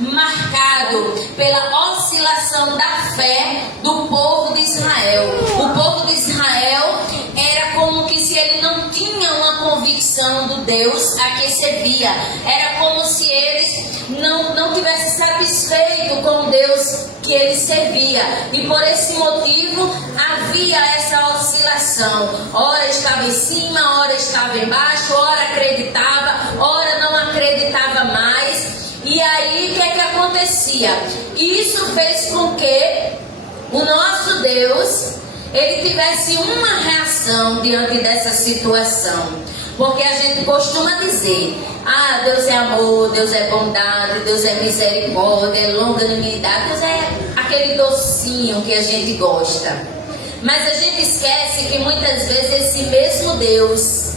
marcado pela oscilação da fé do povo de Israel. O povo de Israel era como que se ele não tinha uma convicção do Deus a que servia. Era como se eles não tivessem satisfeito com o Deus que ele servia. E por esse motivo havia essa oscilação. Ora estava em cima, ora estava embaixo, ora acreditava, ora não acreditava mais. E aí o que é que acontecia? Isso fez com que o nosso Deus ele tivesse uma reação diante dessa situação. Porque a gente costuma dizer: ah, Deus é amor, Deus é bondade, Deus é misericórdia, é longanimidade, Deus é aquele docinho que a gente gosta. Mas a gente esquece que muitas vezes esse mesmo Deus,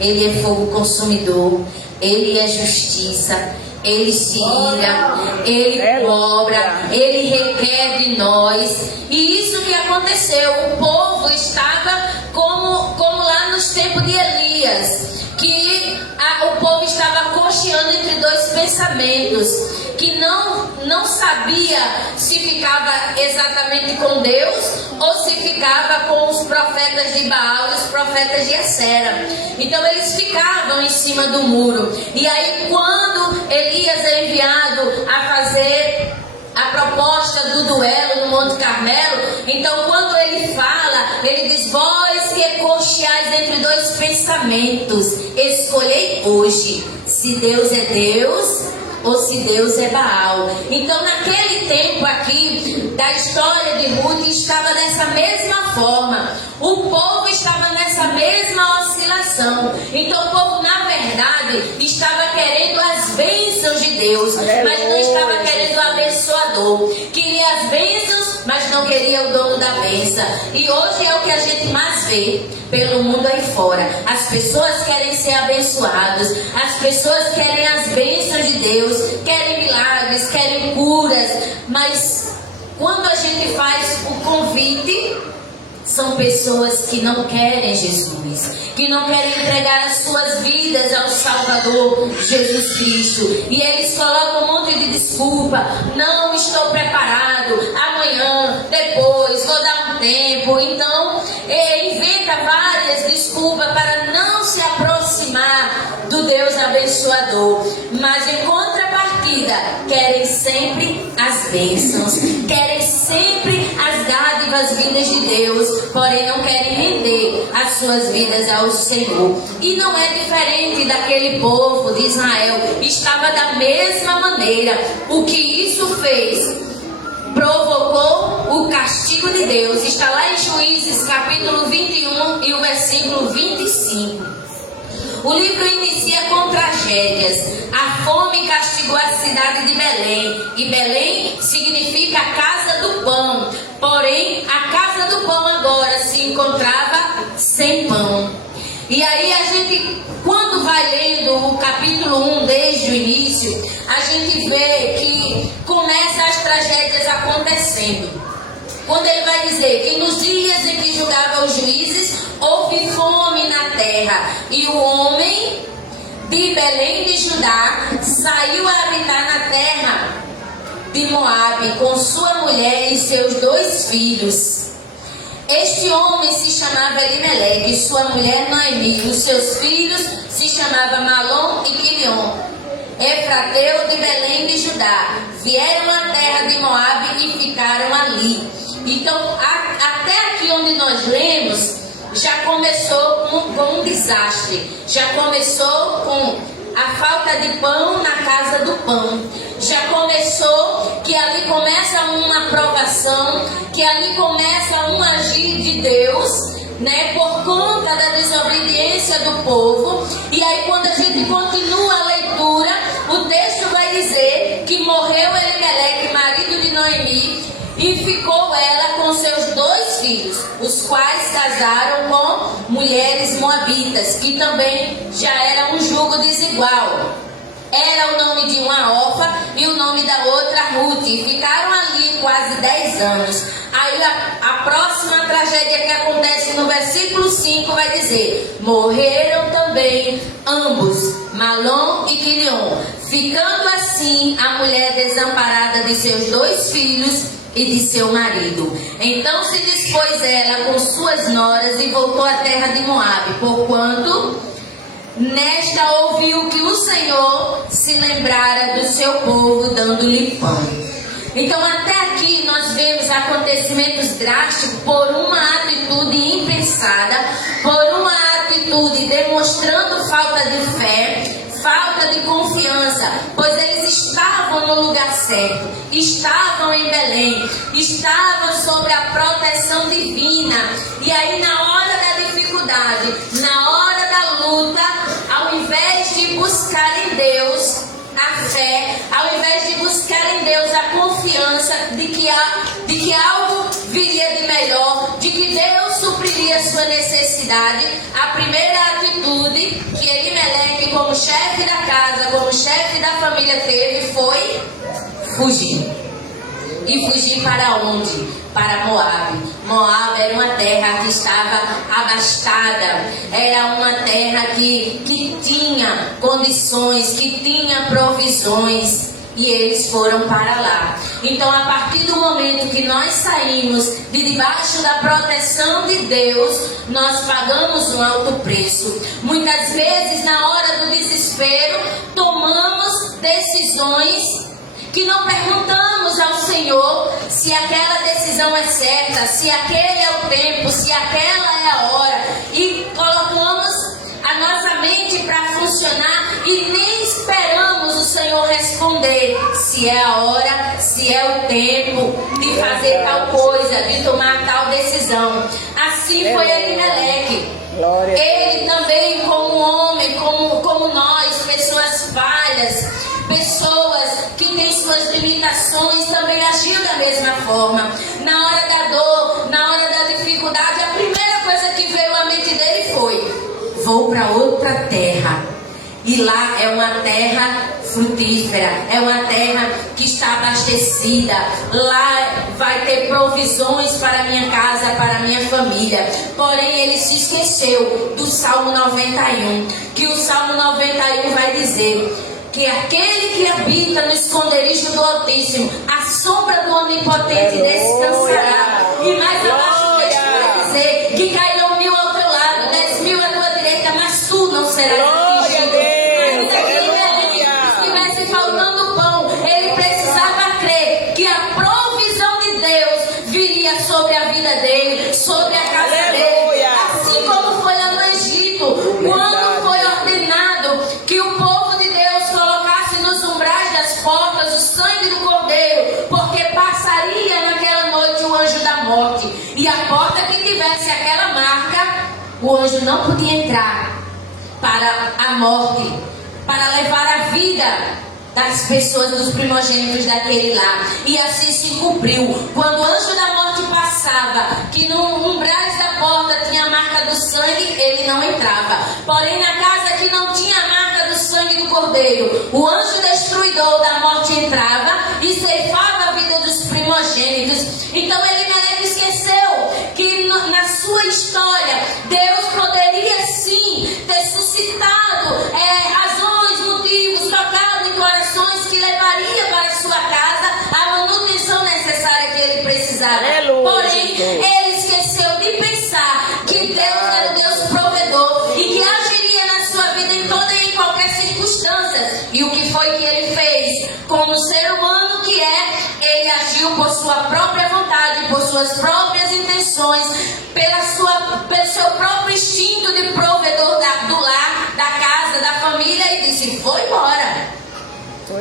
ele é fogo consumidor, ele é justiça, ele se ira, ele cobra, ele requer de nós. E isso que aconteceu, o povo estava como lá nos tempos de Elias, que o povo estava cocheando entre dois pensamentos, que não sabia se ficava exatamente com Deus ou se ficava com os profetas de Baal e os profetas de Acera. Então eles ficavam em cima do muro. E aí quando Elias é enviado a fazer a proposta do duelo no Monte Carmelo, então quando ele fala, ele diz: vós que cocheais entre dois pensamentos, escolhei hoje se Deus é Deus ou se Deus é Baal. Então naquele tempo aqui da história de Ruth estava dessa mesma forma. O povo estava nessa mesma oscilação. Então o povo na verdade estava querendo as bênçãos de Deus, mas não estava querendo o abençoador. Queria as bênçãos, mas não queria o dono da bênção. E hoje é o que a gente mais vê pelo mundo aí fora. As pessoas querem ser abençoadas, as pessoas querem as bênçãos de Deus, querem milagres, querem curas, mas quando a gente faz o convite, são pessoas que não querem Jesus, que não querem entregar as suas vidas ao Salvador Jesus Cristo. E eles colocam um monte de desculpa: não estou preparado, amanhã, depois, vou dar um tempo. Então inventa várias desculpas para não se aproximar do Deus abençoador. Mas em contrapartida, querem sempre as bênçãos, querem sempre as dádivas vindas de Deus, porém não querem render as suas vidas ao Senhor. E não é diferente daquele povo de Israel. Estava da mesma maneira. O que isso fez? Provocou o castigo de Deus. Está lá em Juízes capítulo 21 e o versículo 25. O livro inicia com tragédias. A fome castigou a cidade de Belém. E Belém significa a casa do pão. Porém, a casa do pão agora se encontrava sem pão. E aí a gente, quando vai lendo o capítulo 1 desde o início, a gente vê que começa as tragédias acontecendo. Quando ele vai dizer que nos dias em que julgava os juízes, houve fome na terra, e o homem de Belém de Judá saiu a habitar na terra de Moabe com sua mulher e seus 2 filhos. Este homem se chamava Elimeleque, sua mulher Noemi, os seus filhos se chamavam Malom e Quilion, Efrateu de Belém de Judá. Vieram à terra de Moabe e ficaram ali. Então, até aqui onde nós lemos, já começou com um desastre. Já começou com a falta de pão na casa do pão. Já começou que ali começa uma provação, que ali começa um agir de Deus, né, por conta da desobediência do povo. E aí quando a gente continua a leitura, o texto vai dizer que morreu Elimeleque, marido de Noemi, e ficou ela com seus 2 filhos, os quais casaram com mulheres moabitas, que também já era um jugo desigual. Era o nome de uma Orfa e o nome da outra Ruth, e ficaram ali quase 10 anos. Aí a próxima tragédia que acontece no versículo 5 vai dizer: morreram também ambos, Malom e Quilion, ficando assim a mulher desamparada de seus 2 filhos e de seu marido. Então se dispôs ela com suas noras e voltou à terra de Moabe, porquanto nesta ouviu que o Senhor se lembrara do seu povo, dando-lhe pão. Então até aqui nós vemos acontecimentos drásticos por uma atitude impensada, por uma atitude demonstrando falta de fé, falta de confiança, pois eles estavam no lugar certo, estavam em Belém, estavam sob a proteção divina. E aí na hora da dificuldade, na hora da luta, ao invés de buscar em Deus a fé, ao invés de buscar em Deus a confiança de que algo viria de melhor, de que Deus supriria a sua necessidade, a primeira atitude que Elimeleque, como chefe da casa, como chefe da família, teve foi fugir. E fugir para onde? Para Moabe. Moabe era uma terra que estava abastada, era uma terra que tinha condições, que tinha provisões, e eles foram para lá. Então, a partir do momento que nós saímos de debaixo da proteção de Deus, nós pagamos um alto preço. Muitas vezes, na hora do desespero, tomamos decisões que não perguntamos ao Senhor se aquela decisão é certa, se aquele é o tempo, se aquela é a hora, e colocamos a nossa mente para funcionar e nem esperamos o Senhor responder se é a hora, se é o tempo de fazer tal coisa, de tomar tal decisão. Assim foi Elimeleque. Ele também, como homem, como nós, pessoas falhas, pessoas que têm suas limitações, também agiu da mesma forma. Na hora da dor, na hora da dificuldade, a primeira coisa que veio à mente dele foi: vou para outra terra. E lá é uma terra frutífera, é uma terra que está abastecida. Lá vai ter provisões para a minha casa, para a minha família. Porém, ele se esqueceu do Salmo 91, que o Salmo 91 vai dizer que aquele que habita no esconderijo do Altíssimo, a sombra do Onipotente descansará. E mais abaixo o texto vai dizer que cairão 1000 ao teu lado, 10.000 à tua direita, mas tu não serás atingido. Ainda que ele estivesse faltando pão, ele precisava crer que a provisão de Deus viria sobre a vida dele, sobre a casa dele. Assim como foi lá no Egito, quando foi ordenado que o povo de Deus colocasse nos umbrais das portas o sangue do Cordeiro, porque passaria naquela noite o anjo da morte, e a porta que tivesse aquela marca, o anjo não podia entrar para a morte, para levar a vida das pessoas, dos primogênitos daquele lá. E assim se cumpriu. Quando o anjo da morte passava, que no umbrais da porta tinha a marca do sangue, ele não entrava. Porém, na casa que não tinha a marca do sangue do Cordeiro, o anjo destruidor da morte entrava e ceifava a vida dos primogênitos. Então Elimeleque esqueceu que na sua história Deus poderia sim ter suscitado razões, motivos, tocado em corações que levaria para a sua casa a manutenção necessária que ele precisava. Porém, ele esqueceu de pensar que Deus era o Deus provedor e que agiria na sua vida em toda e em qualquer circunstância. E o que foi que ele fez? Como ser humano que ele agiu por sua própria vontade, por suas próprias intenções, pelo seu próprio instinto de provedor do lar, da casa, da família, e disse: vou embora.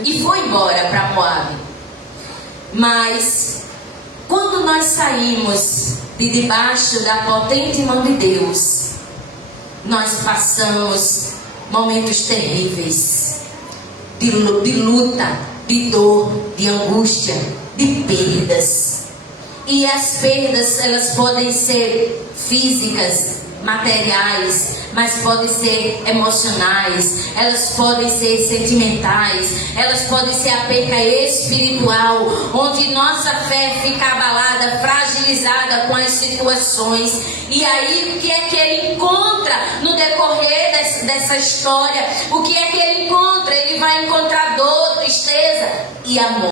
E foi embora para Moabe. Mas quando nós saímos de debaixo da potente mão de Deus, nós passamos momentos terríveis de luta, de dor, de angústia, de perdas. E as perdas, elas podem ser físicas, materiais, mas podem ser emocionais, elas podem ser sentimentais, elas podem ser a perca espiritual, onde nossa fé fica abalada, fragilizada com as situações. E aí, o que é que ele encontra no decorrer dessa história? O que é que ele encontra? Ele vai encontrar dor, tristeza e amor.